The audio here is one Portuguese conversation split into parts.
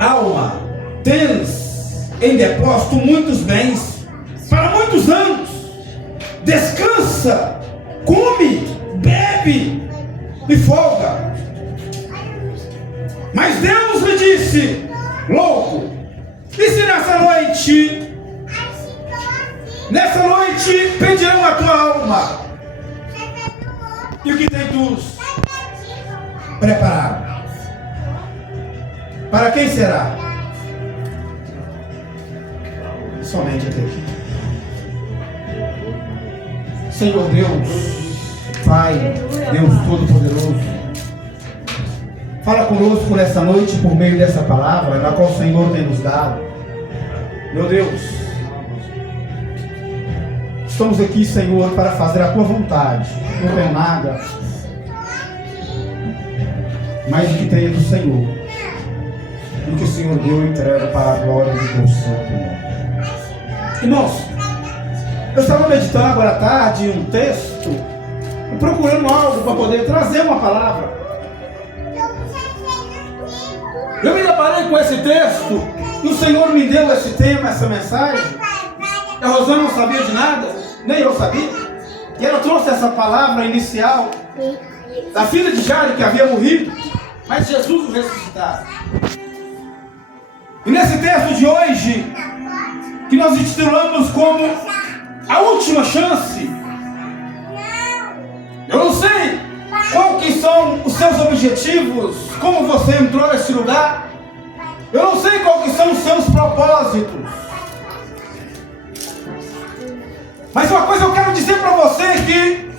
alma, tens em depósito muitos bens para muitos anos. Descansa, come, bebe e folga. Mas Deus lhe disse: louco, e se nessa noite pedirão a tua alma, e o que tem tu preparado? Para quem será? Somente até aqui. Senhor Deus, Pai, Deus Todo-Poderoso, fala conosco nessa noite por meio dessa palavra, na qual o Senhor tem nos dado. Meu Deus, estamos aqui, Senhor, para fazer a tua vontade. Não tenho nada mais do que tenho do Senhor. O que o Senhor deu, entrega para a glória do teu santo nome. Irmãos, eu estava meditando agora à tarde um texto, procurando algo para poder trazer uma palavra. Eu me deparei com esse texto e o Senhor me deu esse tema, essa mensagem. A Rosana não sabia de nada, nem eu sabia. E ela trouxe essa palavra inicial da filha de Jairo que havia morrido, mas Jesus o ressuscitara. E nesse texto de hoje, que nós intitulamos como a última chance, eu não sei qual que são os seus objetivos, como você entrou nesse lugar, eu não sei qual que são os seus propósitos, mas uma coisa eu quero dizer para você é que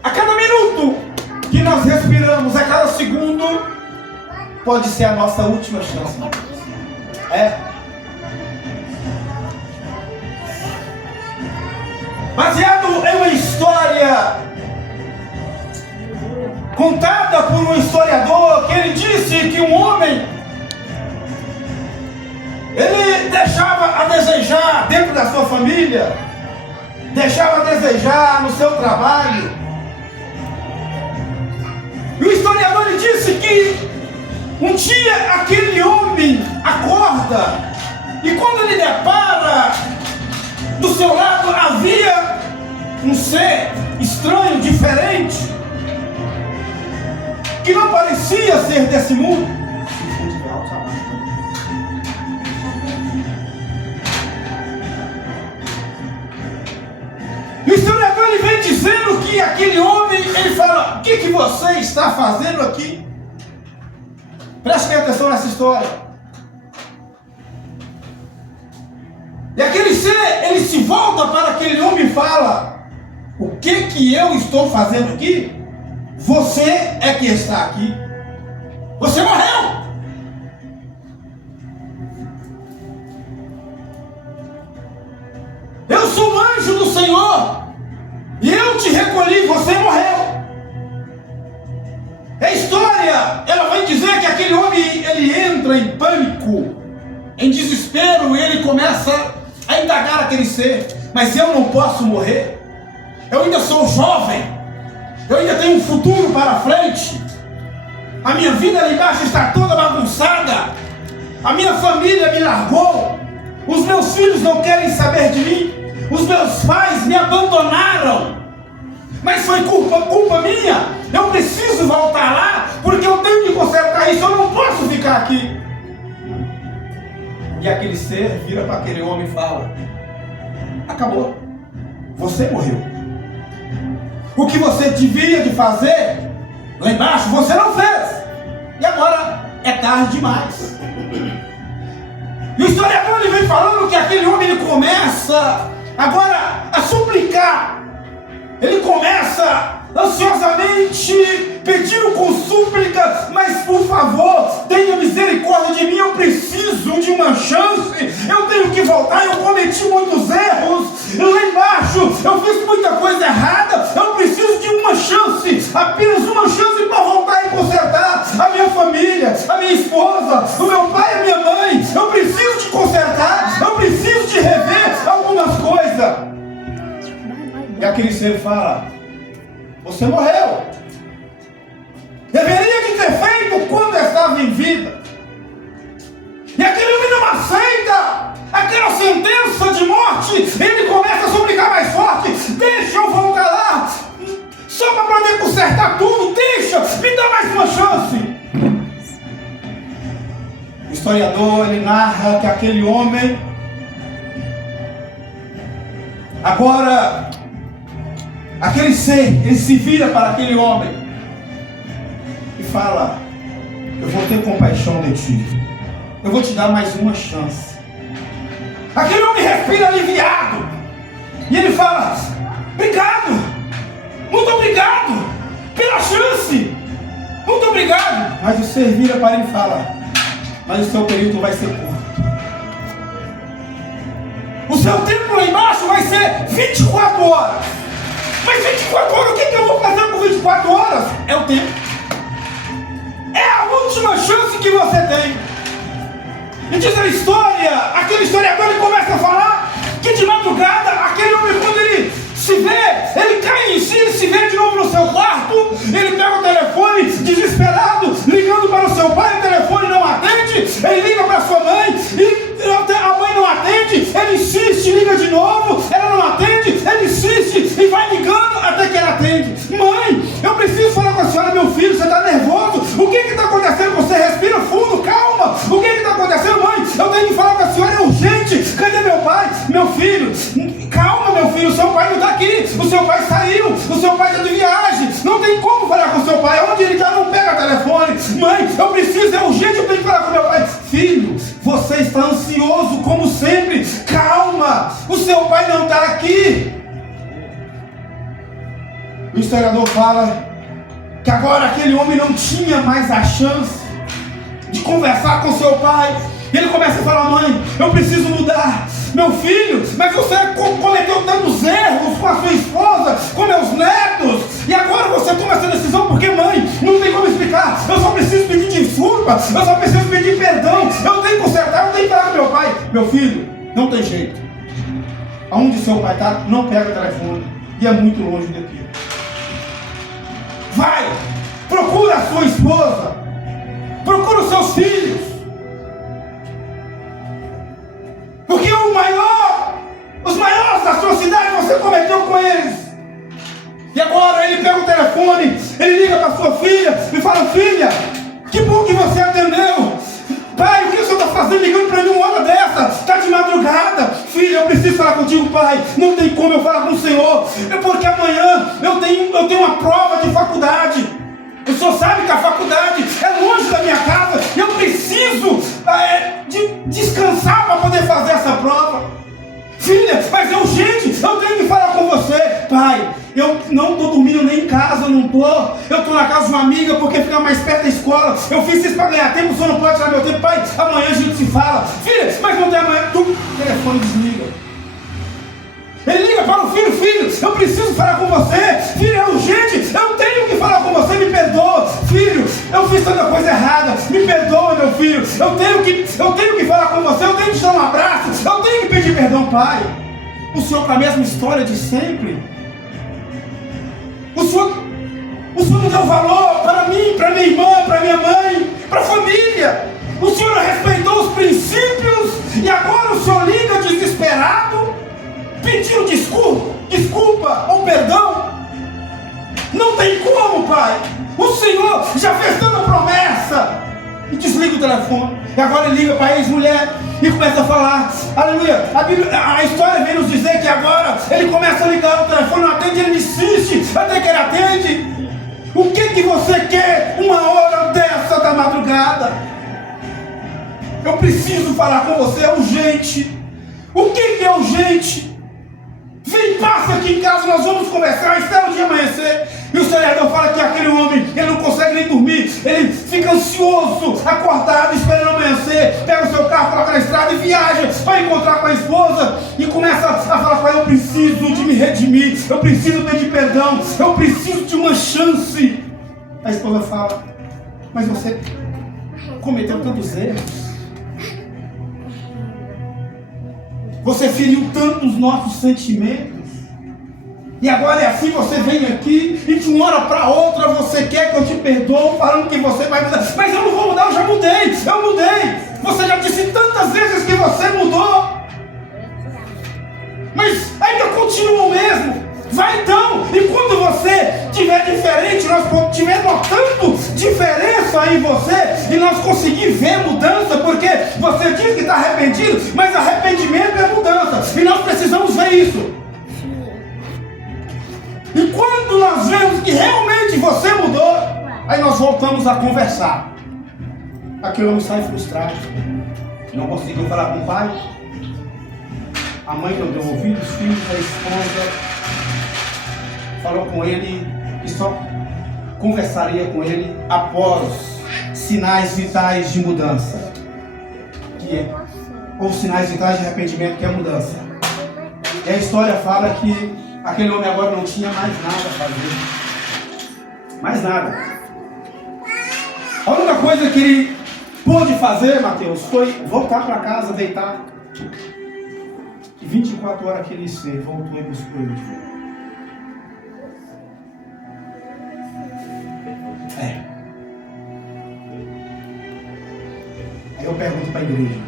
a cada minuto que nós respiramos, a cada segundo, pode ser a nossa última chance. Baseado em uma história contada por um historiador, que ele disse que um homem, ele deixava a desejar dentro da sua família, deixava a desejar no seu trabalho. E o historiador ele disse que um dia aquele homem acorda e quando ele depara, do seu lado havia um ser estranho, diferente, que não parecia ser desse mundo. E o historiador ele vem dizendo que aquele homem, ele fala: o que você está fazendo aqui? Preste atenção nessa história. E aquele ser, ele se volta para aquele homem e fala: o que eu estou fazendo aqui? Você é que está aqui. Você morreu. Eu sou um anjo do Senhor e eu te recolhi, você morreu. A história, ela vai dizer que aquele homem, ele entra em pânico, em desespero, e ele começa a indagar aquele ser: mas eu não posso morrer, eu ainda sou jovem, eu ainda tenho um futuro para frente, a minha vida lá embaixo está toda bagunçada, a minha família me largou, os meus filhos não querem saber de mim, os meus pais me abandonaram, mas foi culpa minha, eu preciso voltar lá, porque eu tenho que consertar isso, eu não posso ficar aqui. E aquele ser vira para aquele homem e fala: acabou, você morreu. O que você devia de fazer lá embaixo, você não fez. E agora é tarde demais. E o historiador ele vem falando que aquele homem ele começa agora a suplicar. Ele começa ansiosamente pedindo com súplicas: mas por favor, tenha misericórdia de mim, eu preciso de uma chance, eu tenho que voltar, eu cometi muitos erros lá embaixo, eu fiz muita coisa errada, eu preciso de uma chance, apenas uma chance para voltar e consertar a minha família, a minha esposa, o meu pai e a minha mãe, eu preciso de consertar, eu preciso de rever algumas coisas. E aquele ser fala: você morreu. Deveria de ter feito quando estava em vida. sentença de morte, ele começa a suplicar mais forte: deixa eu voltar lá, só para poder consertar tudo, deixa, me dá mais uma chance. O historiador, ele narra que aquele homem, agora, aquele ser, ele se vira para aquele homem e fala: eu vou ter compaixão de ti, eu vou te dar mais uma chance. Aquele homem respira aliviado e ele fala: obrigado, muito obrigado pela chance, muito obrigado. Mas o ser vira para ele e fala: mas o seu período vai ser curto. O seu tempo lá embaixo vai ser 24 horas. Mas 24 horas, o que eu vou fazer com 24 horas? É o tempo. É a última chance que você tem. E diz a história, aquele historiador, ele começa a falar que de madrugada, aquele homem, quando ele se vê, ele cai em si, ele se vê de novo no seu quarto, ele pega o telefone, desesperado, ligando para o seu pai, o telefone não atende, ele liga para a sua mãe, e a mãe não atende, ele insiste, liga de novo, ela não atende, ele insiste, e vai ligando até que ela atende. Mãe, eu preciso falar com a senhora, meu filho, você está nervoso, o que está acontecendo? Você respira fundo, calma, o que está acontecendo, mãe? Eu tenho que falar com a senhora, é urgente, cadê meu pai? Meu filho, calma, meu filho, o seu pai não está aqui, o seu pai saiu, o seu pai está de viagem, não tem como falar com o seu pai, onde ele está não pega o telefone. Mãe, eu preciso, é urgente, eu tenho que falar com meu pai. Filho, você está ansioso como sempre, calma, o seu pai não está aqui. O historiador fala que agora aquele homem não tinha mais a chance de conversar com seu pai. Ele começa a falar: mãe, eu preciso mudar. Meu filho, mas você cometeu tantos erros com a sua esposa, com meus netos, e agora você toma essa decisão porque, mãe, não tem como explicar. Eu só preciso pedir desculpa, eu só preciso pedir perdão, eu tenho que consertar, eu tenho que falar com meu pai. Meu filho, não tem jeito. Aonde seu pai está, não pega o telefone, e é muito longe daqui. Vai, procura a sua esposa, procura os seus filhos. Porque os maiores da sua cidade você cometeu com eles. E agora ele pega o telefone, ele liga para sua filha e fala: filha, que bom que você atendeu. Pai, o que o senhor está fazendo ligando para mim uma hora dessa? Está de madrugada. Filha, eu preciso falar contigo, pai. Não tem como eu falar com o senhor. É porque amanhã eu tenho uma prova de faculdade. O senhor sabe que a faculdade é longe da minha casa. Eu preciso de descansar para poder fazer essa prova. Filha, mas é urgente, eu tenho que falar com você. Pai, eu não estou dormindo nem em casa, eu estou na casa de uma amiga porque fica mais perto da escola. Eu fiz isso para ganhar tempo, o senhor não pode tirar meu tempo. Pai, amanhã a gente se fala. Filha, mas não tem amanhã. O telefone desliga. Ele liga para o filho: filho, eu preciso falar com você. Filho, é urgente, eu tenho que falar com você, me perdoa. Filho, eu fiz tanta coisa errada, me perdoa, meu filho. Eu tenho que falar com você, eu tenho que te dar um abraço, eu tenho que pedir perdão. Pai, o senhor com a mesma história de sempre. O senhor não deu valor para mim, para minha irmã, para minha mãe, para a família. O senhor não respeitou os princípios e agora o senhor liga desesperado, pedindo desculpa ou perdão. Não tem como, pai. O Senhor já fez tanta promessa. E desliga o telefone. E agora ele liga para a ex-mulher e começa a falar. Aleluia. A história vem nos dizer que agora ele começa a ligar o telefone, não atende, ele insiste até que ele atende. O que você quer uma hora dessa da madrugada? Eu preciso falar com você, é urgente. O que é urgente? Vem, passa aqui em casa, nós vamos conversar, espera o dia amanhecer. E o historiador fala que aquele homem, ele não consegue nem dormir, ele fica ansioso, acordado, esperando amanhecer, pega o seu carro, coloca na estrada e viaja para encontrar com a esposa e começa a falar com ela: eu preciso de me redimir, eu preciso pedir perdão, eu preciso de uma chance. A esposa fala: mas você cometeu tantos erros, você feriu tanto os nossos sentimentos, e agora é assim, você vem aqui e de uma hora para outra você quer que eu te perdoe, falando que você vai mudar. Mas eu não vou mudar, eu já mudei, eu mudei. Você já disse tantas vezes que você mudou. mas ainda continua o mesmo. Vai então, e quando você tiver diferente, nós tiver notando diferença em você, e nós conseguir ver mudança, porque você diz que está arrependido, mas arrependimento é mudança, e nós precisamos ver isso. E quando nós vemos que realmente você mudou, aí nós voltamos a conversar. Aquele homem sai frustrado, não conseguiu falar com o pai, a mãe não deu ouvido, os filhos, a esposa falou com ele e só conversaria com ele após sinais vitais de mudança, ou sinais vitais de arrependimento, que é mudança. E a história fala que aquele homem agora não tinha mais nada a fazer. Mais nada. A única coisa que ele pôde fazer, Mateus, foi voltar para casa, deitar. E 24 horas que ele voltou e buscou ele de volta. Aí eu pergunto para a igreja: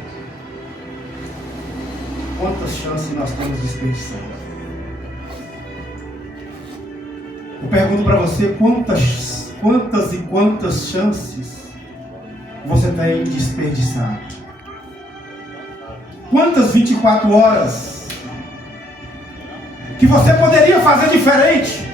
quantas chances nós estamos desperdiçando? Eu pergunto para você: quantas chances você tem desperdiçado? Quantas 24 horas que você poderia fazer diferente?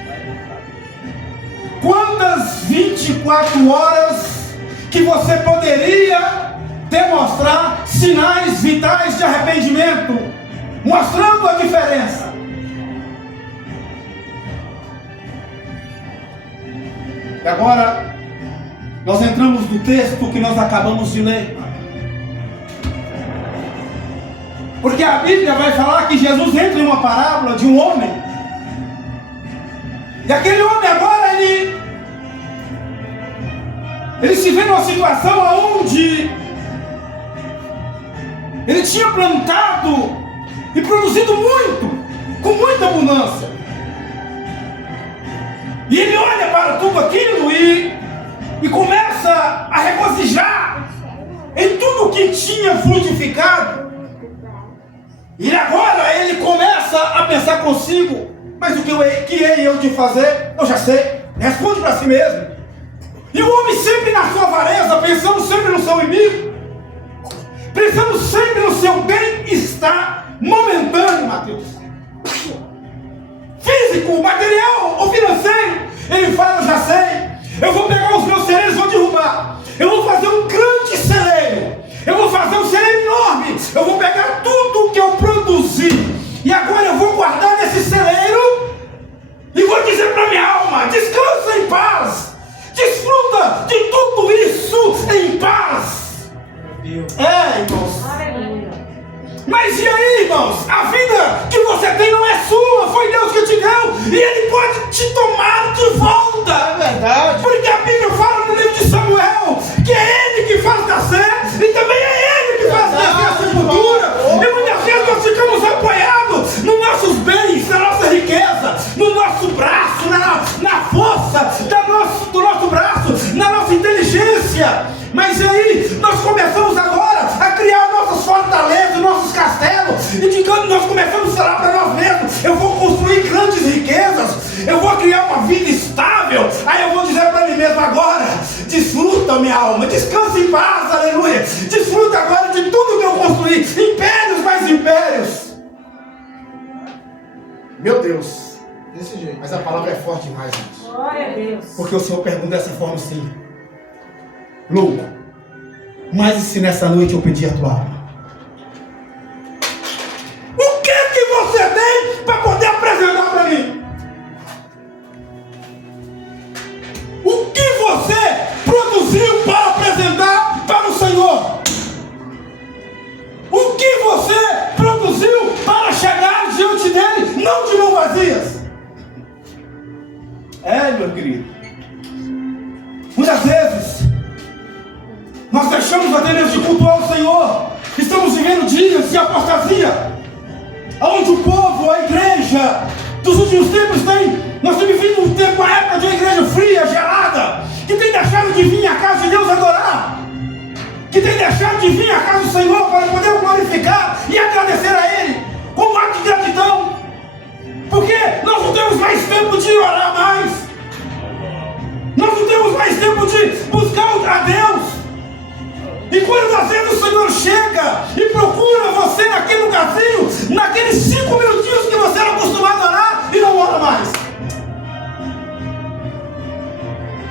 Quantas 24 horas que você poderia demonstrar sinais vitais de arrependimento, mostrando a diferença? E agora nós entramos no texto que nós acabamos de ler, porque a Bíblia vai falar que Jesus entra em uma parábola de um homem. E aquele homem agora, ele se vê numa situação onde ele tinha plantado e produzido muito, com muita abundância. E ele olha para tudo aquilo e começa a regozijar em tudo que tinha frutificado. E agora ele começa a pensar consigo: mas o que hei eu de fazer? Eu já sei. Responde para si mesmo. E o homem sempre na sua avareza, pensando sempre no seu inimigo, pensando sempre no seu bem-estar momentâneo, Mateus, físico, material ou financeiro. Ele fala: eu já sei, eu vou pegar os meus celeiros e vou derrubar, eu vou fazer um grande celeiro, eu vou fazer um celeiro enorme, eu vou pegar tudo que eu produzi, e agora eu vou guardar nesse celeiro e vou dizer para minha alma: descansa em paz, desfruta de tudo isso em paz. Irmãos. Mas e aí, irmãos? A vida que você tem não é sua, foi Deus que te deu, e Ele pode te tomar de volta. É verdade. Porque a Bíblia fala no livro de Samuel que é Ele que faz nascer, e também é Ele que faz nascer a sepultura. E muitas vezes nós ficamos apoiados nos nossos bens, na nossa riqueza, no nosso braço, na força do nosso braço, na nossa inteligência. Mas aí nós começamos agora a criar nossas fortalezas, nossos castelos, e digamos, nós começamos a falar para nós mesmos: eu vou construir grandes riquezas, eu vou criar uma vida estável. Aí eu vou dizer para mim mesmo agora: desfruta, minha alma, descansa em paz, aleluia, desfruta agora de tudo que eu construí, impérios mais impérios. Meu Deus, desse jeito. Mas a palavra é forte demais, gente. Glória a Deus. Porque o Senhor pergunta dessa forma assim: louco, mas e se nessa noite eu pedir a tua alma? O que você tem para poder apresentar para mim? O que você produziu para apresentar para o Senhor? O que você produziu para chegar diante dele, não de mãos vazias? Meu querido, muitas vezes nós deixamos até mesmo de cultuar o Senhor. Estamos vivendo dias de apostasia, onde o povo, a igreja dos últimos tempos nós temos vivido um tempo, uma época de uma igreja fria, gelada, que tem deixado de vir à casa de Deus adorar, que tem deixado de vir à casa do Senhor para poder o glorificar e agradecer a Ele, como ato de gratidão. Porque nós não temos mais tempo de orar mais. Nós não temos mais tempo de buscar a Deus. E quando às vezes o Senhor chega e procura você naquele lugarzinho, naqueles 5 minutinhos que você era acostumado a orar e não ora mais.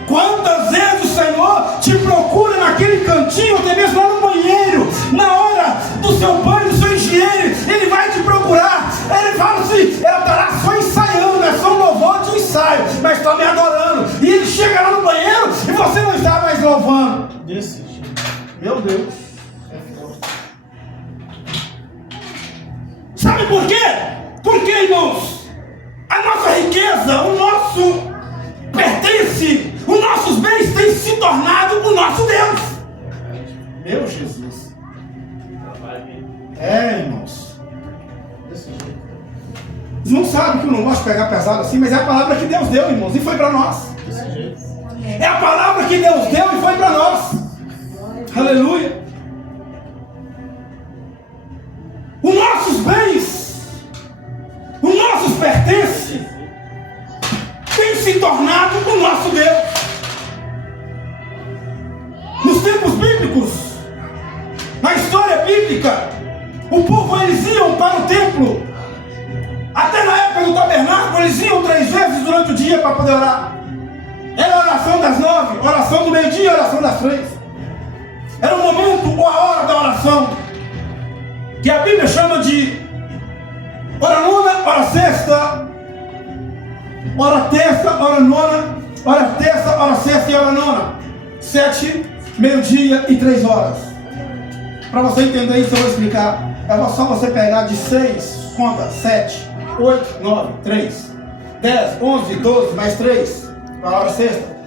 Quantas vezes o Senhor te procura naquele cantinho, até mesmo lá no banheiro, na hora do seu banho, do seu higiene, Ele vai te procurar. Ele fala assim, ele estará só ensaiando, é só um louvor de ensaio, mas está me adorando. E ele chega lá no banheiro e você não está mais louvando. Desse jeito. Meu Deus. Sabe por quê? Porque, irmãos, a nossa riqueza, o nosso pertence, os nossos bens têm se tornado o nosso Deus. Meu Jesus. Irmãos. Desse jeito. Vocês não sabem que eu não gosto de pegar pesado assim, mas é a palavra que Deus deu, irmãos, e foi para nós. Desse jeito. É a palavra que Deus deu e foi para nós. Aleluia. Os nossos bens, os nossos pertences, têm se tornado o nosso Deus. Nos tempos bíblicos, na história bíblica, o povo eles iam para o templo. Até na época do tabernáculo, eles iam 3 vezes durante o dia para poder orar. Era a oração das 9, oração do meio-dia, oração das 3. Era o momento ou a hora da oração, que a Bíblia chama de hora nona, hora sexta, hora terça, hora nona, hora terça, hora sexta e hora nona. 7, meio-dia e 3 horas. Para você entender isso, eu vou explicar. É só você pegar de 6, conta, 7, 8, 9, 3, 10, 11, 12, mais 3, para a hora sexta,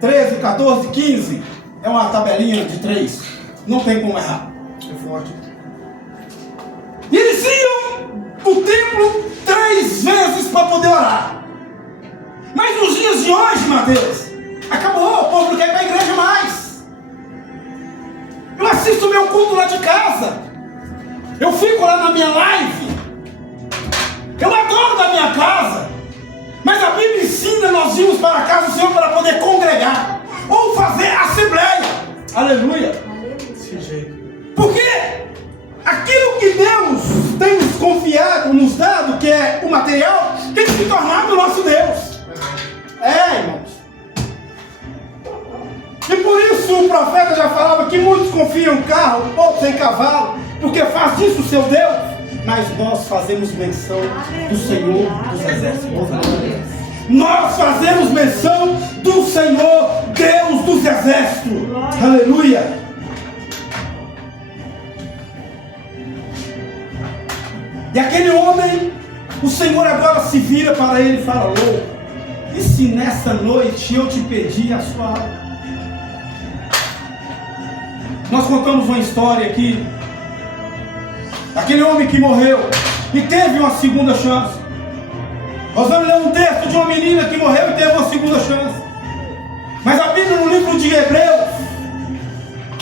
13, 14, 15. É uma tabelinha de 3. Não tem como errar. É forte. E eles iam no templo 3 vezes para poder orar. Mas nos dias de hoje, Mateus, acabou. O povo não quer ir para a igreja mais. Eu assisto meu culto lá de casa. Eu fico lá na minha live. Eu adoro da minha casa. Mas a Bíblia ensina nós irmos para a casa do Senhor para poder congregar. Ou fazer assembleia. Aleluia. Desse jeito. Porque aquilo que Deus tem nos confiado, nos dado, que é o material, tem se tornado o nosso Deus. Irmãos. E por isso o profeta já falava que muitos confiam em carro, outros em cavalo, porque faz disso o seu Deus. Mas nós fazemos menção do Senhor dos Exércitos. Nós fazemos menção do Senhor, Deus dos Exércitos. Aleluia. E aquele homem, o Senhor agora se vira para ele e fala: louco, e se nessa noite eu te pedir a sua alma? Nós contamos uma história aqui. Aquele homem que morreu e teve uma segunda chance. Nós vamos ler um texto de uma menina que morreu e teve uma segunda chance. Mas a Bíblia, no livro de Hebreus,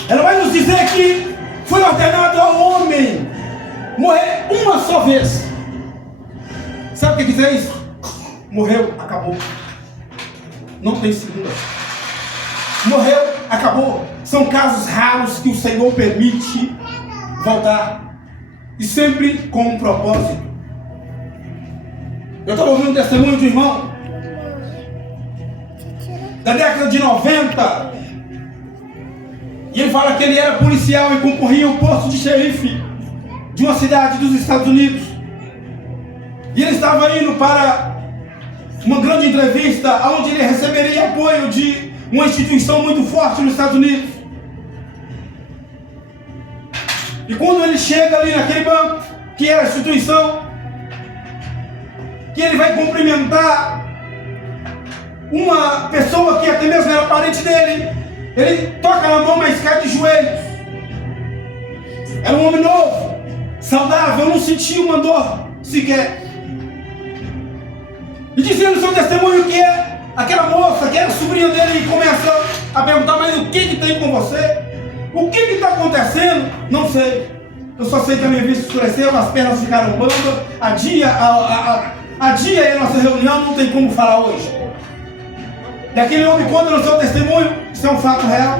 ela vai nos dizer que foi ordenado ao homem morrer uma só vez. Sabe o que quer dizer isso? Morreu, acabou. Não tem segunda. Morreu, acabou. São casos raros que o Senhor permite voltar. E sempre com um propósito. Eu estava ouvindo um testemunho de um irmão da década de 90. E ele fala que ele era policial e concorria ao posto de xerife de uma cidade dos Estados Unidos. E ele estava indo para uma grande entrevista onde ele receberia apoio de uma instituição muito forte nos Estados Unidos. E quando ele chega ali naquele banco, que era a instituição, que ele vai cumprimentar uma pessoa que até mesmo era parente dele, ele toca na mão, mas cai de joelhos. Era um homem novo, saudável, não sentia uma dor sequer. E dizia no seu testemunho que aquela moça, que era sobrinha dele, começa a perguntar: mas o que tem com você? O que está acontecendo? Não sei. Eu só sei que a minha vista escureceu, as pernas ficaram bambas, adia aí a nossa reunião, não tem como falar hoje. E aquele homem conta no seu testemunho, isso é um fato real,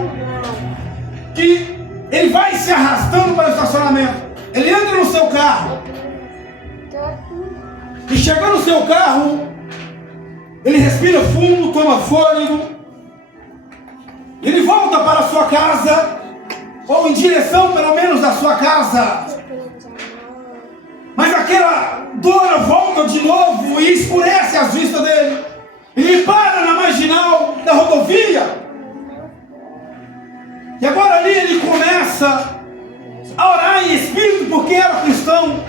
que ele vai se arrastando para o estacionamento. Ele entra no seu carro. E chegando no seu carro, ele respira fundo, toma fôlego. Ele volta para a sua casa, ou em direção pelo menos da sua casa. Mas aquela dor volta de novo e escurece as vistas dele. Ele para na marginal da rodovia. E agora ali ele começa a orar em espírito, porque era cristão,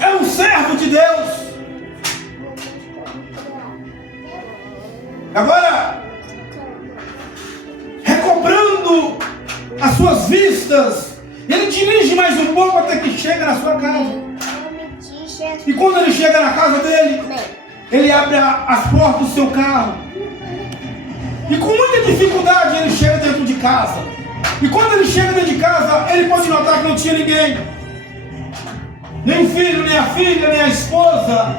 era um servo de Deus. Agora, recobrando as suas vistas, ele dirige mais um pouco até que chega na sua casa. E quando ele chega na casa dele, ele abre as portas do seu carro. E com muita dificuldade ele chega dentro de casa. E quando ele chega dentro de casa, ele pode notar que não tinha ninguém. Nem o filho, nem a filha, nem a esposa.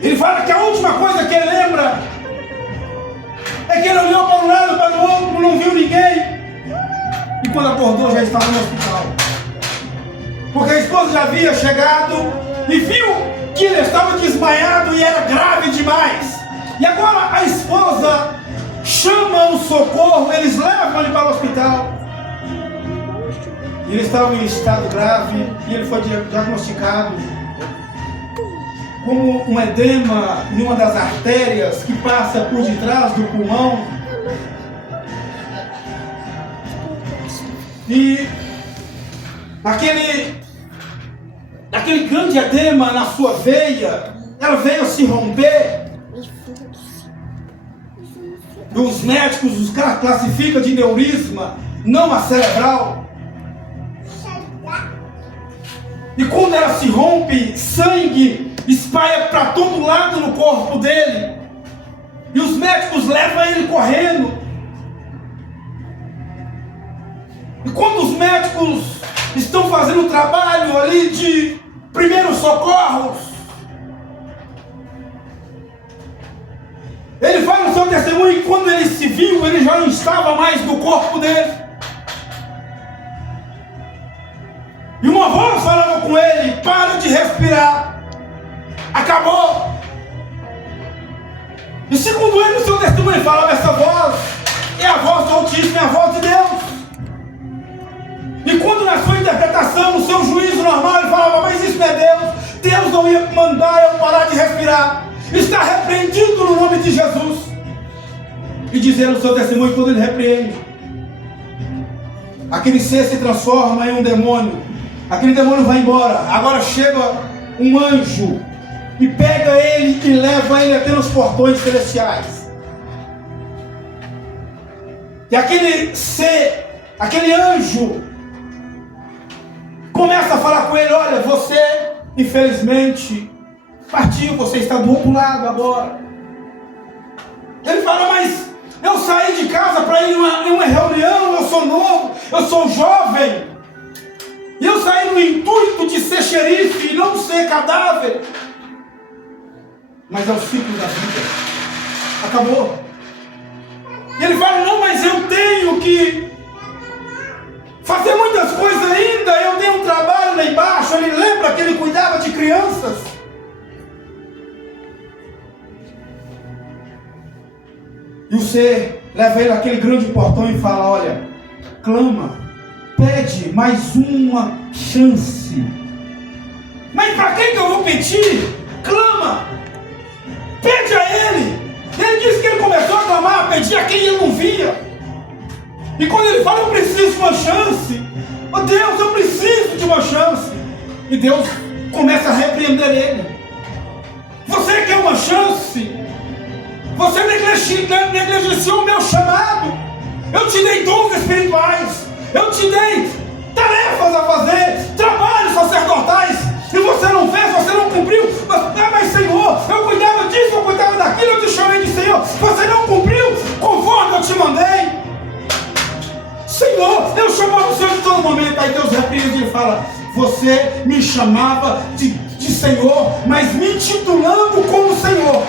Ele fala que a última coisa que ele lembra é que ele olhou para um lado, para o outro, não viu ninguém. E quando acordou, já estava no hospital. Porque a esposa já havia chegado e viu que ele estava desmaiado e era grave demais. E agora a esposa chama o socorro, eles levam ele para o hospital. Ele estava em estado grave e ele foi diagnosticado como um edema em uma das artérias que passa por detrás do pulmão. E aquele grande edema na sua veia, ela veio se romper. Os médicos os classificam de neurisma, não a cerebral. E quando ela se rompe, sangue espalha para todo lado no corpo dele. E os médicos levam ele correndo. E quando os médicos estão fazendo o trabalho ali de primeiros socorros, ele fala no seu testemunho que quando ele se viu, ele já não estava mais no corpo dele. E uma voz falava com ele: para de respirar, acabou. E segundo ele, no seu testemunho, ele falava: essa voz é a voz do Altíssimo, é a voz de Deus. E quando na sua interpretação, no seu juízo normal, ele falava: mas isso não é Deus, Deus não ia mandar eu parar de respirar, está repreendido no nome de Jesus. E dizendo no seu testemunho, quando ele repreende, aquele ser se transforma em um demônio. Aquele demônio vai embora. Agora chega um anjo e pega ele e leva ele até nos portões celestiais. E aquele ser, aquele anjo, começa a falar com ele: olha, você infelizmente partiu, você está do outro lado agora. Ele fala: mas eu saí de casa para ir em uma reunião, eu sou novo, eu sou jovem. E eu saí no intuito de ser xerife e não ser cadáver. Mas é o ciclo da vida. Acabou. E ele fala: não, mas eu tenho que fazer muitas coisas ainda. Eu tenho um trabalho lá embaixo. Ele lembra que ele cuidava de crianças. E o ser leva ele naquele grande portão e fala: olha, clama, pede mais uma chance. Mas para quem que eu vou pedir? Clama, pede a ele. Ele disse que ele começou a clamar, a pedir a quem ele não via. E quando ele fala: eu preciso de uma chance, oh Deus, eu preciso de uma chance. E Deus começa a repreender ele: você quer uma chance? Você negligenciou o meu chamado. Eu te dei dons espirituais, eu te dei tarefas a fazer, trabalhos sacerdotais, e você não fez, você não cumpriu. Mas Senhor, eu cuidava disso, eu cuidava daquilo, eu te chamei de Senhor. Você não cumpriu conforme eu te mandei. Senhor, eu chamava o Senhor de todo momento. Aí Deus repreende e fala: você me chamava de de Senhor, mas me intitulando como Senhor.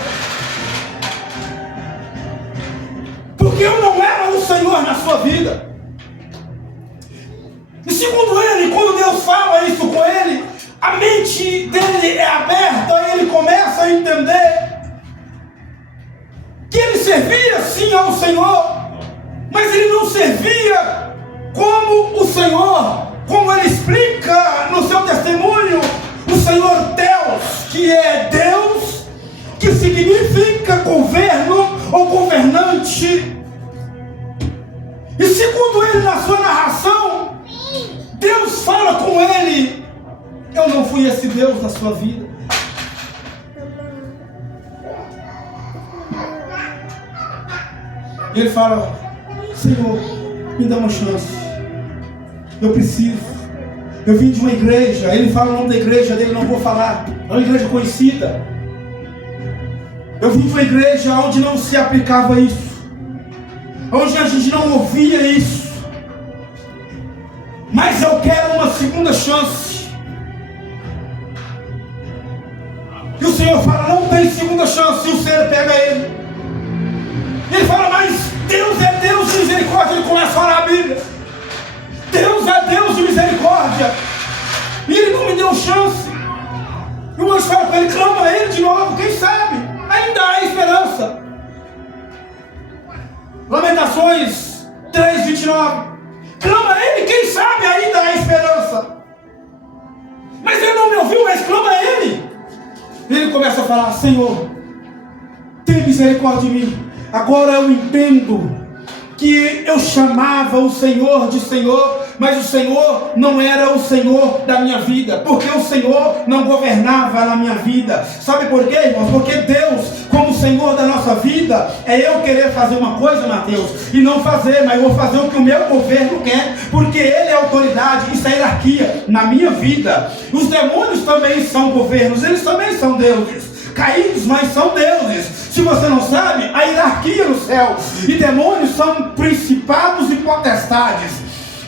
Porque eu não era o Senhor na sua vida. E segundo ele, quando Deus fala isso com ele, a mente dele é aberta e ele começa a entender que ele servia sim ao Senhor, mas ele não servia como o Senhor, como ele explica no seu testemunho, o Senhor Deus, que é Deus, que significa governo ou governante. E segundo ele, na sua narração, Deus fala com ele: eu não fui esse Deus na sua vida. E ele fala: Senhor, me dá uma chance, eu preciso. Eu vim de uma igreja. Ele fala o nome da igreja dele, não vou falar. É uma igreja conhecida. Eu vim de uma igreja onde não se aplicava isso, onde a gente não ouvia isso. Mas eu quero uma segunda chance. E o Senhor fala: não tem segunda chance. E o Senhor pega ele. Ele fala: mas Deus é Deus de misericórdia. Ele começa a falar a Bíblia. Deus é Deus de misericórdia. E ele não me deu chance. E o anjo fala com ele: clama a ele de novo, quem sabe ainda há esperança. Lamentações 3:29. Clama a ele, quem sabe ainda há esperança. Mas ele não me ouviu, mas clama a ele. E ele começa a falar: Senhor, tem misericórdia de mim. Agora eu entendo que eu chamava o Senhor de Senhor, mas o Senhor não era o Senhor da minha vida, porque o Senhor não governava na minha vida. Sabe por quê, irmãos? Porque Deus, como Senhor da nossa vida, é eu querer fazer uma coisa, Mateus, e não fazer, mas vou fazer o que o meu governo quer, porque Ele é autoridade, isso é hierarquia na minha vida. Os demônios também são governos, eles também são deuses. Caídos, mas são deuses. Se você não sabe, a hierarquia no céu. E demônios são principados e potestades.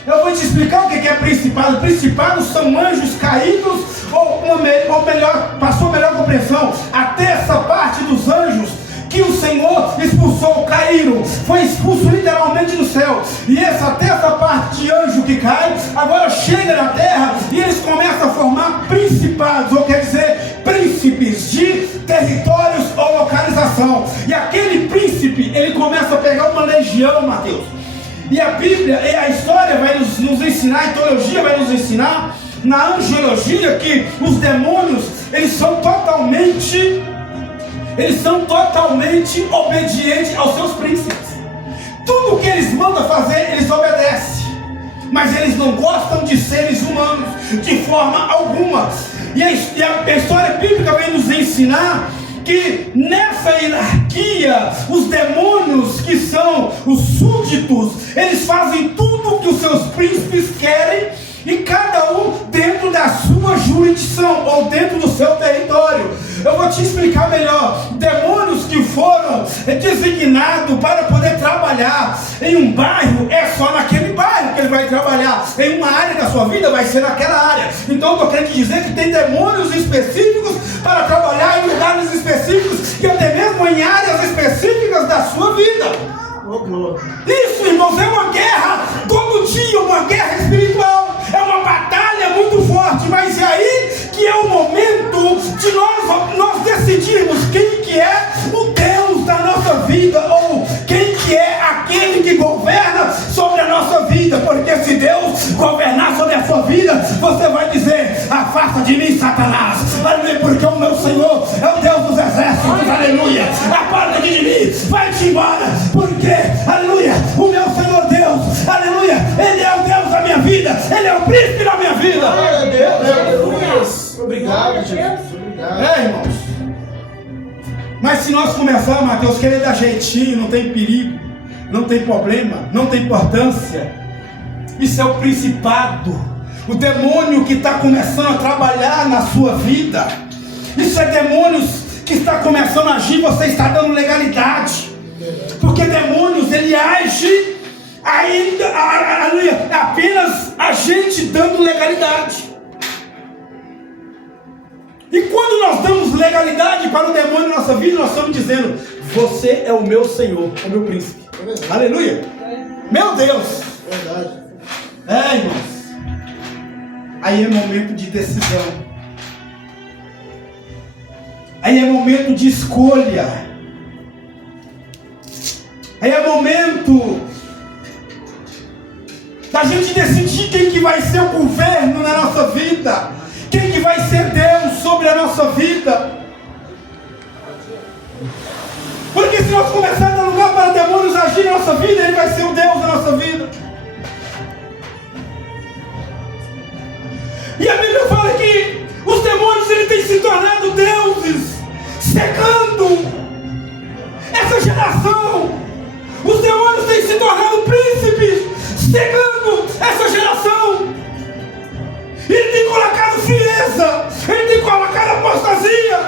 Eu vou te explicar o que é principado. Principados são anjos caídos, ou melhor, passou a melhor compreensão, até essa parte dos anjos que o Senhor expulsou, caíram, foi expulso literalmente do céu. E até essa parte de anjo que cai, agora chega na terra e eles começam a formar principados, ou quer dizer, príncipes de territórios ou localização. E aquele príncipe, ele começa a pegar uma legião, Mateus. E a Bíblia e a história vai nos ensinar, a teologia vai nos ensinar, na angelologia, que os demônios, eles são totalmente obedientes aos seus príncipes. Tudo que eles mandam fazer, eles obedecem. Mas eles não gostam de seres humanos, de forma alguma. E a história bíblica vem nos ensinar que nessa hierarquia, os demônios, que são os súditos, eles fazem tudo o que os seus príncipes querem, e cada um dentro da sua jurisdição, ou dentro do seu território. Eu vou te explicar melhor. Demônios que foram designados para poder trabalhar em um bairro, é só naquele bairro que ele vai trabalhar. Em uma área da sua vida, vai ser naquela área. Então eu estou querendo dizer que tem demônios específicos para trabalhar em lugares específicos, e até mesmo em áreas específicas da sua vida. Isso, irmãos, é uma guerra todo dia, uma guerra espiritual. É uma batalha muito forte, mas é aí que é o momento de nós decidirmos quem que é o Deus da nossa vida, ou quem que é aquele que governa sobre a nossa vida. Porque se Deus governar sobre a sua vida, você vai dizer: afasta de mim, Satanás, aleluia, porque o meu Senhor é o Deus dos exércitos, aleluia. Aparta de mim, vai-te embora, porque, aleluia, o meu Senhor Deus, aleluia, Ele é o Deus da minha vida, Ele é o príncipe da minha vida. Aleluia. Obrigado, Jesus. Obrigado. Irmãos. Mas se nós começarmos, Mateus, querer dar jeitinho, não tem perigo, não tem problema, não tem importância. Isso é o principado, o demônio que está começando a trabalhar na sua vida. Isso é demônios que está começando a agir, você está dando legalidade. Porque demônios, ele age ainda, apenas a gente dando legalidade. E quando nós damos legalidade para o demônio na nossa vida, nós estamos dizendo: você é o meu Senhor, o meu príncipe. Aleluia. Meu Deus. Verdade. Irmãos. Aí é momento de decisão. Aí é momento de escolha. Aí é momento da gente decidir quem que vai ser o governo na nossa vida. Quem que vai ser Deus sobre a nossa vida. Porque se nós começarmos a dar lugar para demônios agir na nossa vida, ele vai ser o Deus da nossa vida. E a Bíblia fala que os demônios eles têm se tornado deuses, secando essa geração. Os demônios têm se tornado príncipes, secando essa geração. Ele tem colocado frieza, ele tem colocado apostasia,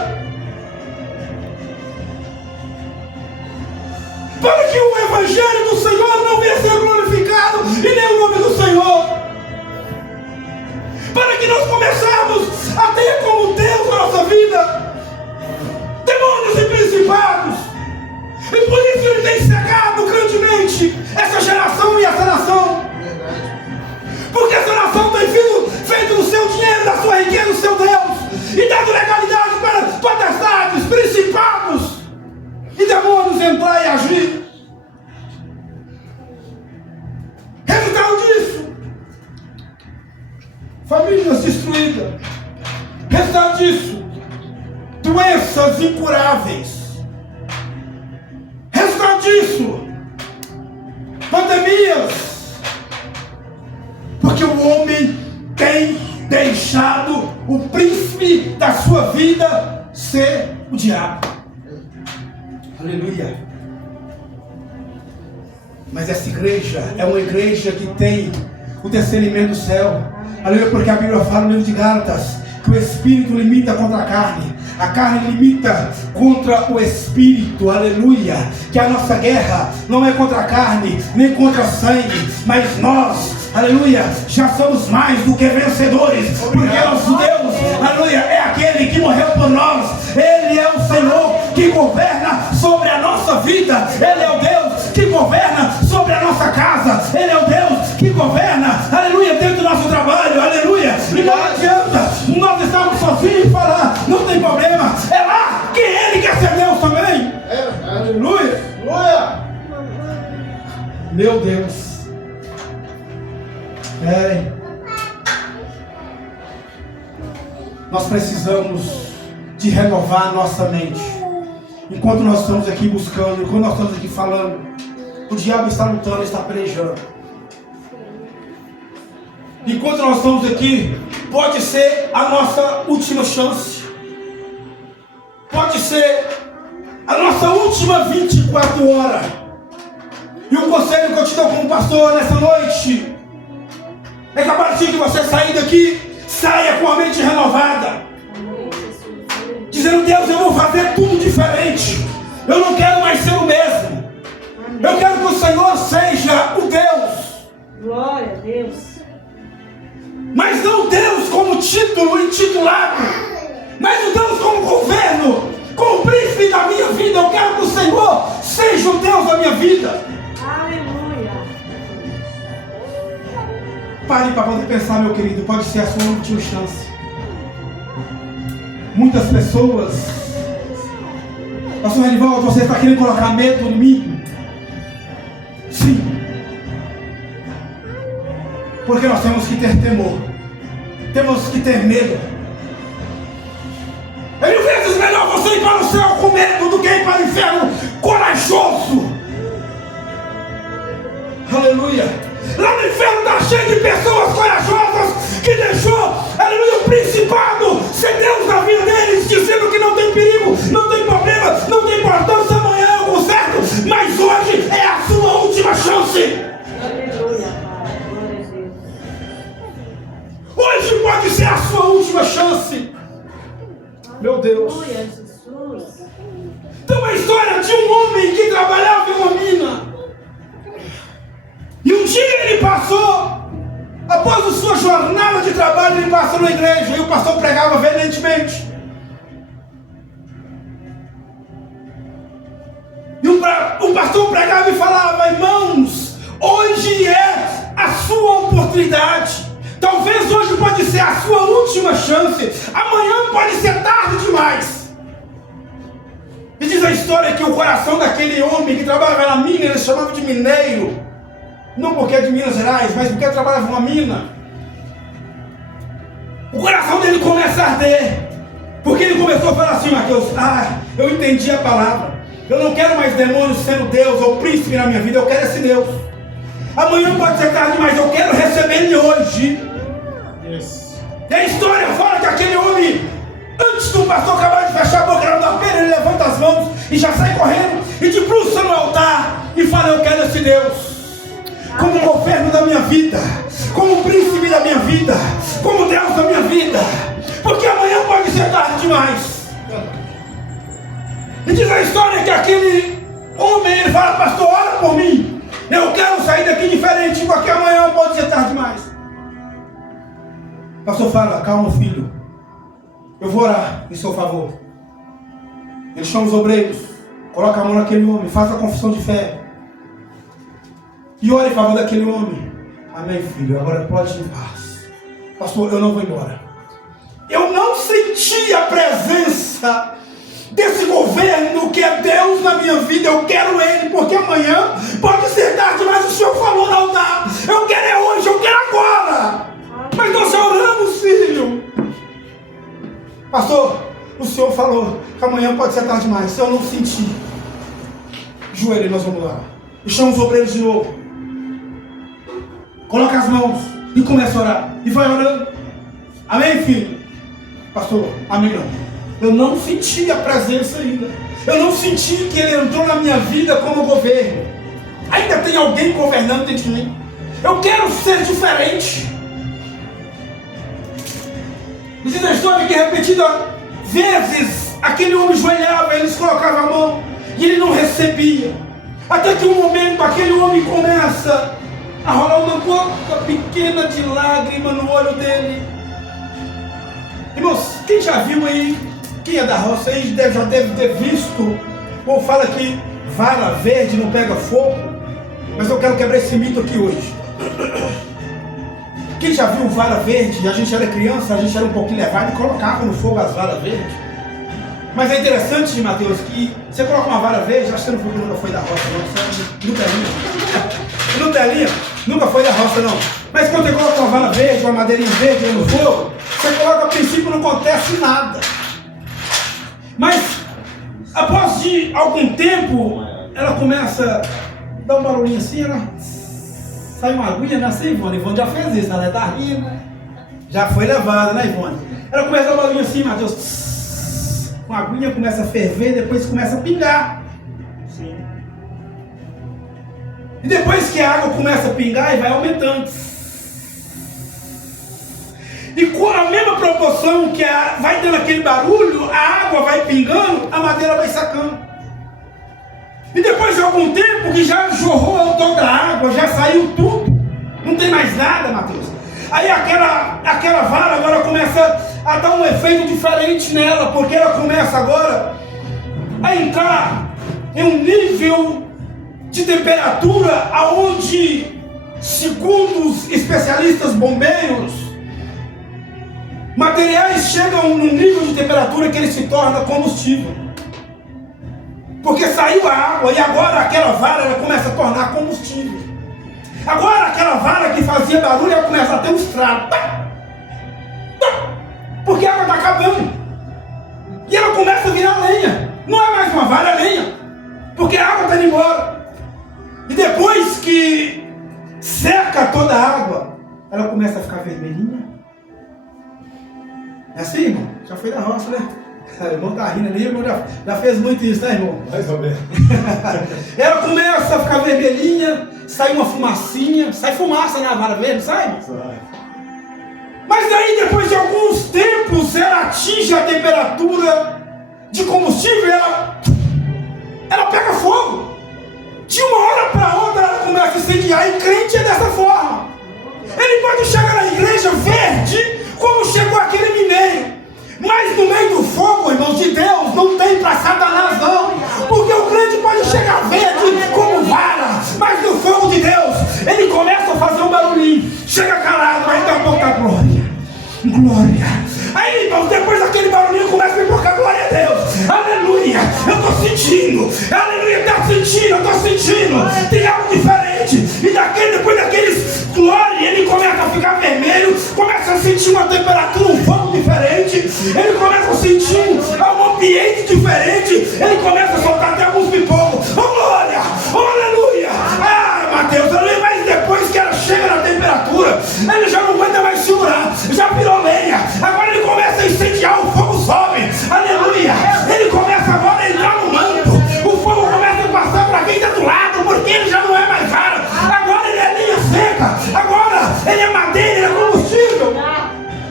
para que o Evangelho do Senhor não venha a ser glorificado e nem o nome do Senhor. Para que nós começarmos a ter como Deus na nossa vida demônios e principados. E por isso ele tem cegado grandemente essa geração e essa nação. Porque essa nação tem feito do seu dinheiro, da sua riqueza, do seu Deus, e dado legalidade para potestades, principados e demônios entrar e agir. Resultado disso: famílias destruídas. Resultado disso: doenças incuráveis. Resultado disso: pandemias. Porque o homem tem deixado o príncipe da sua vida ser o diabo. Aleluia. Mas essa igreja é uma igreja que tem o discernimento do céu. Aleluia, porque a Bíblia fala no livro de Gálatas que o Espírito limita contra a carne limita contra o Espírito. Aleluia. Que a nossa guerra não é contra a carne, nem contra o sangue, mas nós, aleluia, já somos mais do que vencedores. Porque nosso Deus, aleluia, é aquele que morreu por nós. Ele é o Senhor que governa sobre a nossa vida. Ele é o Deus que governa sobre a nossa casa. Ele é o Deus que governa, aleluia, dentro do nosso trabalho. Aleluia. E não adianta nós estamos sozinhos e falar: não tem problema. É lá que ele quer ser Deus também. Aleluia. Aleluia. Meu Deus. Nós precisamos de renovar nossa mente. Enquanto nós estamos aqui buscando, enquanto nós estamos aqui falando, o diabo está lutando, está pelejando. Enquanto nós estamos aqui, pode ser a nossa última chance. Pode ser a nossa última 24 horas. E o conselho que eu te dou como pastor nessa noite é que a partir de você sair daqui, saia com a mente renovada, dizendo: Deus, eu vou fazer tudo diferente. Eu não quero mais ser o mesmo. Eu quero que o Senhor seja o Deus. Glória a Deus. Mas não Deus como título intitulado, mas o Deus como governo, como príncipe da minha vida. Eu quero que o Senhor seja o Deus da minha vida. Aleluia. Pare para poder pensar, meu querido. Pode ser a sua última chance. Muitas pessoas: pastor Renivaldo, você está querendo colocar medo em mim? Sim. Porque nós temos que ter temor. Temos que ter medo. É mil vezes melhor você ir para o céu com medo do que ir para o inferno corajoso. Aleluia. Lá no inferno está cheio de pessoas corajosas que deixou, aleluia, o principado ser Deus na vida deles, dizendo que não tem perigo, não tem problema, não tem importância, amanhã é algo certo, mas hoje é a sua última chance. Aleluia, Pai. Glória a Deus. Hoje pode ser a sua última chance. Meu Deus. Aleluia, Jesus. Tem uma história de um homem que trabalhava em uma mina. E um dia ele passou, após a sua jornada de trabalho, ele passou na igreja e o pastor pregava veementemente. história que o coração daquele homem que trabalhava na mina, ele chamava de mineiro. Não porque é de Minas Gerais, mas porque ele trabalhava numa mina. O coração dele começa a arder. Porque ele começou a falar assim, Mateus, eu entendi a palavra. Eu não quero mais demônios sendo Deus ou príncipe na minha vida, eu quero esse Deus. Amanhã pode ser tarde, mas eu quero receber ele hoje. Yes. E a história fala que aquele homem, antes do pastor acabar de fechar a boca da pena, ele levanta as mãos e já sai correndo e te bruça no altar e fala, eu quero esse Deus como governo da minha vida, como príncipe da minha vida, como Deus da minha vida, porque amanhã pode ser tarde demais. E diz a história que aquele homem, ele fala, pastor, ora por mim, eu quero sair daqui diferente, porque amanhã pode ser tarde demais. O pastor fala, calma filho, eu vou orar em seu favor. Ele chama os obreiros, coloca a mão naquele homem, faz a confissão de fé e ora em favor daquele homem. Amém, filho, agora pode ir em paz. Pastor, eu não vou embora. Eu não senti a presença desse governo que é Deus na minha vida. Eu quero ele, porque amanhã pode ser tarde, mas o Senhor falou no altar, eu quero é hoje, eu quero agora. Mas nós oramos, filho. Pastor, o Senhor falou que amanhã pode ser tarde demais. Se eu não sentir, joelho, nós vamos lá. E chama os obreiros de novo. Coloca as mãos e começa a orar. E vai orando. Amém, filho? Pastor, amém não. Eu não senti a presença ainda. Eu não senti que ele entrou na minha vida como governo. Ainda tem alguém governando dentro de mim. Eu quero ser diferente. Diz a história que repetida vezes aquele homem joelhava, eles colocavam a mão e ele não recebia. Até que um momento aquele homem começa a rolar uma gota pequena de lágrima no olho dele. Irmãos, quem já viu aí, quem é da roça aí já deve ter visto, ou fala que vara verde não pega fogo, mas eu quero quebrar esse mito aqui hoje. Quem já viu vara verde? A gente era criança, a gente era um pouquinho levado e colocava no fogo as varas verdes. Mas é interessante, Mateus, que você coloca uma vara verde, acho que você nunca foi da roça, não, você é Nutelinha, nunca foi da roça, não. Mas quando você coloca uma vara verde, uma madeirinha verde no fogo, você coloca, a princípio não acontece nada. Mas, após de algum tempo, ela começa a dar um barulhinho assim, ela sai uma aguinha, né? Assim, Ivone? Ivone já fez isso, ela tá rindo, já foi levada, né, Ivone? Ela começa a dar um barulhinho assim, Mateus. Uma aguinha começa a ferver, depois começa a pingar. Sim. E depois que a água começa a pingar, e vai aumentando. E com a mesma proporção que vai dando aquele barulho, a água vai pingando, a madeira vai sacando. E depois de algum tempo que já jorrou toda a água, já saiu tudo, não tem mais nada, Mateus. Aí aquela vara agora começa a dar um efeito diferente nela, porque ela começa agora a entrar em um nível de temperatura aonde, segundo os especialistas bombeiros, materiais chegam num nível de temperatura que ele se torna combustível. Porque saiu a água e agora aquela vara ela começa a tornar combustível. Agora aquela vara que fazia barulho ela começa a ter um estralo. Porque a água está acabando. E ela começa a virar lenha. Não é mais uma vara, é lenha. Porque a água está indo embora. E depois que seca toda a água, ela começa a ficar vermelhinha. É assim, irmão? Já foi da roça, né? O irmão tá rindo ali, o irmão já fez muito isso, né, irmão? Mais ou menos. Ela começa a ficar vermelhinha, sai uma fumacinha, sai fumaça na vara verde, sai? Sai. Mas daí, depois de alguns tempos, ela atinge a temperatura de combustível e ela pega fogo. De uma hora para outra, ela começa a incendiar, e crente é dessa forma. Ele pode chegar na igreja verde, como chegou aquele mineiro. Mas no meio do fogo, irmãos, de Deus, não tem para Satanás não. Porque o crente pode chegar verde como vara, mas no fogo de Deus, ele começa a fazer um barulhinho. Chega calado, mas daqui a pouco tá glória. Glória. Aí, irmãos, depois daquele barulhinho começa a invocar glória a Deus. Aleluia. Eu estou sentindo sentindo. Aleluia, está sentindo, eu estou sentindo. Tem algo diferente. E depois daqueles glória, ele começa a ficar vermelho, começa a sentir uma temperatura, um fogo diferente. Ele começa a sentir um ambiente diferente. Ele começa a soltar até alguns pipocos. Oh glória, oh aleluia. Ah, Mateus, aleluia, mas depois que ela chega na temperatura, ele já não aguenta mais segurar, já virou lenha. Agora ele começa a incendiar, o fogo sobe. Aleluia. Ele começa agora a entrar no manto. O fogo começa a passar para quem está do lado, porque ele já não é mais vara. Agora ele é lenha seca. Agora ele é madeira, ele é combustível.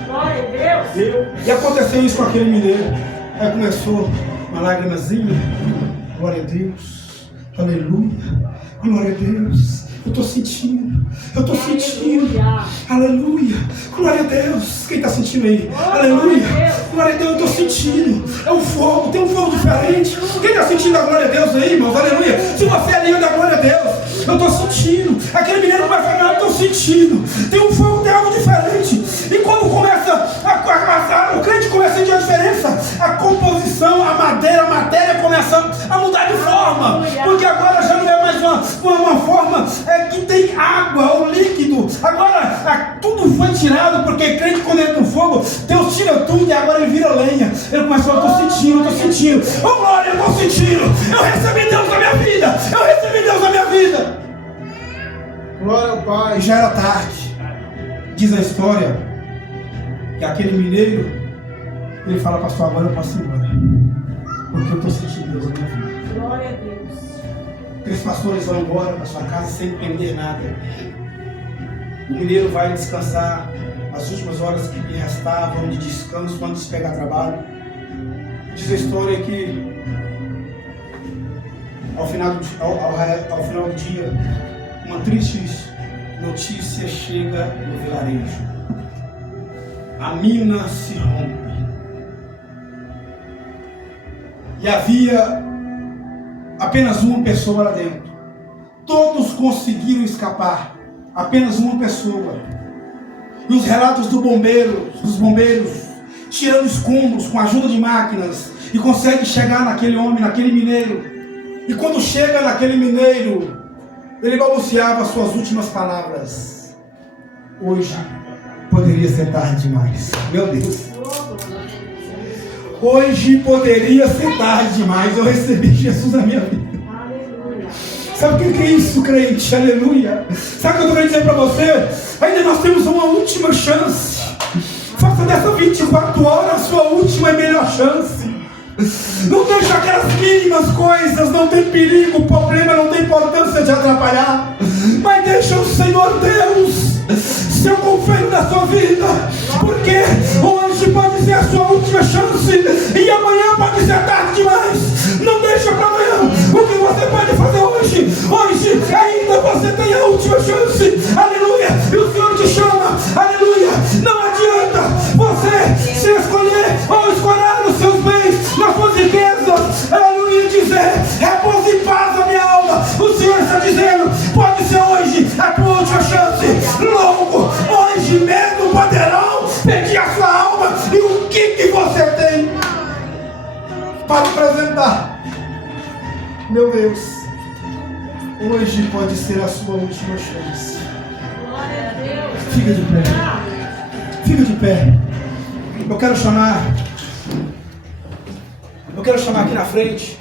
Glória a Deus. E aconteceu isso com aquele mineiro. Aí começou uma lágrimazinha. Glória a Deus. Aleluia. Glória a Deus. Eu estou sentindo. Eu estou sentindo. Aleluia. Glória a Deus. Quem está sentindo aí? Aleluia. Glória a Deus, eu estou sentindo. É um fogo, tem um fogo diferente. Quem está sentindo a glória a Deus aí, irmãos? Aleluia. Se você é lindo da glória a Deus, eu estou sentindo. Aquele mineiro vai falar, eu estou sentindo. Tem um fogo, tem algo diferente. E quando começa o crente começa a sentir a diferença, a composição, a matéria começa a mudar de forma. Porque agora já não é mais uma forma que tem água ou líquido. Agora tudo foi tirado, porque crente quando entra no fogo, Deus tira tudo e agora ele vira lenha. Ele começa a falar, eu estou sentindo. Oh glória, eu estou sentindo. Eu recebi Deus na minha vida. Eu recebi Deus na minha vida. Glória ao Pai. E já era tarde. Diz a história que aquele mineiro, ele fala, pastor, agora eu posso ir embora, porque eu estou sentindo Deus na minha vida. Glória a Deus. Aqueles pastores vão embora para sua casa sem entender nada. O mineiro vai descansar as últimas horas que lhe restavam de descanso antes de pegar trabalho. Diz a história que ao final do dia, uma triste notícia chega no vilarejo. A mina se rompe. E havia apenas uma pessoa lá dentro. Todos conseguiram escapar. Apenas uma pessoa. E os relatos dos bombeiros, tirando escombros com a ajuda de máquinas, e conseguem chegar naquele homem, naquele mineiro. E quando chega naquele mineiro, ele balbuciava as suas últimas palavras. Hoje poderia ser tarde demais. Meu Deus. Hoje poderia ser tarde demais. Eu recebi Jesus na minha vida. Aleluia. Sabe o que é isso, crente? Aleluia. Sabe o que eu estou querendo dizer para você? Ainda nós temos uma última chance. Faça dessa 24 horas a sua última e melhor chance. Não deixe aquelas mínimas coisas, não tem perigo, o problema não tem importância de atrapalhar. Mas deixa o Senhor Deus ser governo da sua vida. Porque hoje pode ser a sua última chance e amanhã pode ser tarde demais. Não deixa para amanhã o que você pode fazer hoje. Hoje ainda você tem a última chance. Aleluia. E o Senhor te chama. Aleluia. Não adianta você se escolher ou escolher os seus bens, nas suas riquezas. Aleluia. Dizer, repousa em paz a minha alma. O Senhor está dizendo, pode ser hoje a tua última chance. Logo, hoje mesmo poderão pedir a sua alma. E o que você tem para apresentar? Meu Deus, hoje pode ser a sua última chance. Glória a Deus. Fica de pé. Fica de pé. Eu quero chamar aqui na frente